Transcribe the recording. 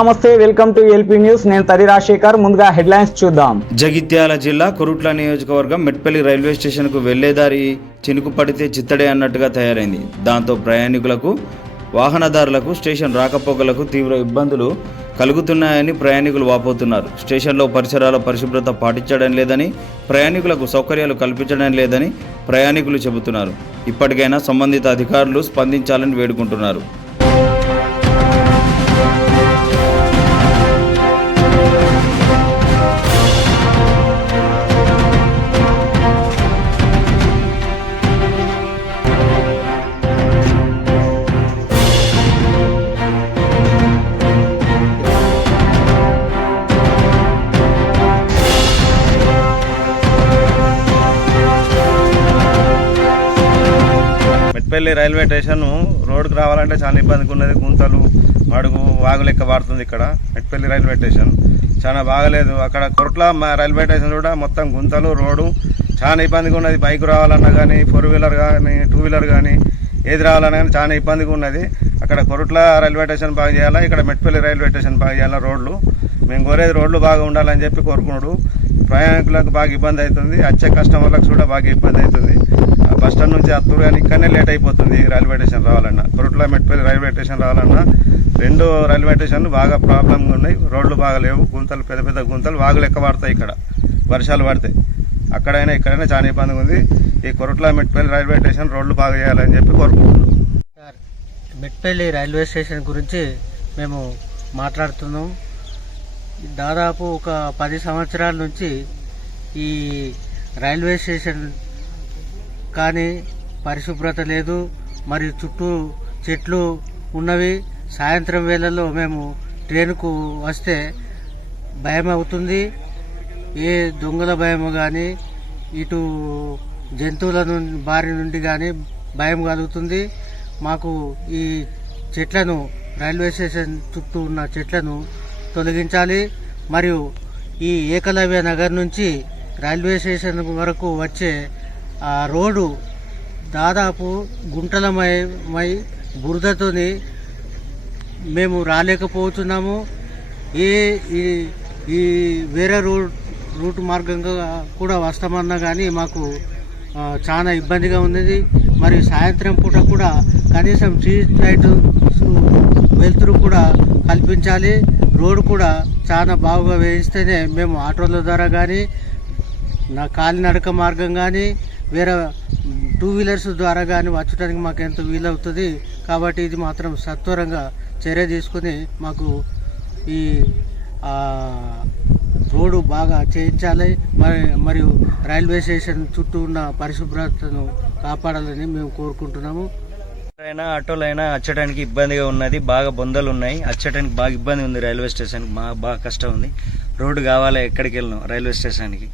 నమస్తే, welcome to LP news. నేను తరి రాజశేఖర్. ముందుగా హెడ్లైన్స్ చూద్దాం. జగిత్యాల జిల్లా కొరుట్ల నియోజకవర్గం మెట్పల్లి రైల్వే స్టేషన్కు వెళ్లే దారి చినుకు పడితే చిత్తడే అన్నట్టుగా తయారైంది. దాంతో ప్రయాణికులకు, వాహనదారులకు స్టేషన్ రాకపోకలకు తీవ్ర ఇబ్బందులు కలుగుతున్నాయని ప్రయాణికులు వాపోతున్నారు. స్టేషన్లో పరిసరాల పరిశుభ్రత పాటించడం లేదని, ప్రయాణికులకు సౌకర్యాలు కల్పించడం లేదని ప్రయాణికులు చెబుతున్నారు. ఇప్పటికైనా సంబంధిత అధికారులు స్పందించాలని వేడుకుంటున్నారు. మెట్పల్లి రైల్వే స్టేషన్ రోడ్డుకు రావాలంటే చాలా ఇబ్బందిగా ఉన్నది. గుంతలు, మడుగు, వాగు లెక్క పడుతుంది. ఇక్కడ మెట్పల్లి రైల్వే స్టేషన్ చాలా బాగలేదు. అక్కడ కొట్ల రైల్వే స్టేషన్ కూడా మొత్తం గుంతలు, రోడ్డు చాలా ఇబ్బందిగా ఉన్నది. బైక్ రావాలన్నా కానీ, 4 వీలర్ కానీ, 2 వీలర్ కానీ ఏది రావాలన్నా కానీ చాలా ఇబ్బందిగా ఉన్నది. అక్కడ కొరుట్ల రైల్వే స్టేషన్ బాగా చేయాలా, ఇక్కడ మెట్పల్లి రైల్వే స్టేషన్ బాగా చేయాలా. రోడ్లు మేము కోరేది రోడ్లు బాగా ఉండాలని చెప్పి కోరుకున్నాడు. ప్రయాణికులకు బాగా ఇబ్బంది అవుతుంది, వచ్చే కస్టమర్లకు కూడా బాగా ఇబ్బంది అవుతుంది. బస్ స్టాండ్ నుంచి అత్తూరు కానీ ఇక్కడనే లేట్ అయిపోతుంది. రైల్వే స్టేషన్ రావాలన్నా, కొరుట్ల మెట్పల్లి రైల్వే స్టేషన్ రావాలన్నా 2 రైల్వే స్టేషన్లు బాగా ప్రాబ్లంగా ఉన్నాయి. రోడ్లు బాగా లేవు, గుంతలు, పెద్ద పెద్ద గుంతలు, వాగులు ఎక్క పడతాయి. ఇక్కడ వర్షాలు పడతాయి. అక్కడైనా ఇక్కడైనా చాలా ఇబ్బందిగా ఉంది. ఈ కొరుట్ల మెట్పల్లి రైల్వే స్టేషన్ రోడ్లు బాగా చేయాలని చెప్పి కోరుకుంటున్నాం. మెట్పల్లి రైల్వే స్టేషన్ గురించి మేము మాట్లాడుతున్నాం. దాదాపు ఒక 10 సంవత్సరాల నుంచి ఈ రైల్వే స్టేషన్ కానీ పరిశుభ్రత లేదు, మరియు చుట్టూ చెట్లు ఉన్నవి. సాయంత్రం వేళల్లో మేము ట్రైన్కు వస్తే భయం అవుతుంది. ఏ దొంగల భయం కానీ, ఇటు జంతువుల బారి నుండి కానీ భయం కలుగుతుంది. మాకు ఈ చెట్లను, రైల్వే స్టేషన్ చుట్టూ ఉన్న చెట్లను తొలగించాలి. మరియు ఈ ఏకలవ్య నగర్ నుంచి రైల్వే స్టేషన్ వరకు వచ్చే ఆ రోడ్డు దాదాపు గుంటలమై బురదతోని మేము రాలేకపోతున్నాము. ఈ వేరే రూట్ మార్గంగా కూడా వస్తామన్నా కానీ మాకు చాలా ఇబ్బందిగా ఉంది. మరియు సాయంత్రం పూట కూడా కనీసం స్ట్రీట్ లైట్ వెలుతురు కూడా కల్పించాలి. రోడ్డు కూడా చాలా బాగా వేయిస్తేనే మేము ఆటోల ద్వారా కానీ, కాలినడక మార్గం కానీ, వేరే 2 వీలర్స్ ద్వారా కానీ వచ్చడానికి మాకు ఎంతో వీలవుతుంది. కాబట్టి ఇది మాత్రం సత్వరంగా చర్య తీసుకుని మాకు ఈ రోడ్డు బాగా చేయించాలి. మరియు రైల్వే స్టేషన్ చుట్టూ ఉన్న పరిశుభ్రతను కాపాడాలని మేము కోరుకుంటున్నాము. అయినా ఆటోలైనా వచ్చడానికి ఇబ్బందిగా ఉన్నది. బాగా బొందలు ఉన్నాయి, వచ్చడానికి బాగా ఇబ్బంది ఉంది. రైల్వే స్టేషన్కి బాగా కష్టం ఉంది. రోడ్డు కావాలి, ఎక్కడికి వెళ్ళినాం రైల్వే స్టేషన్కి.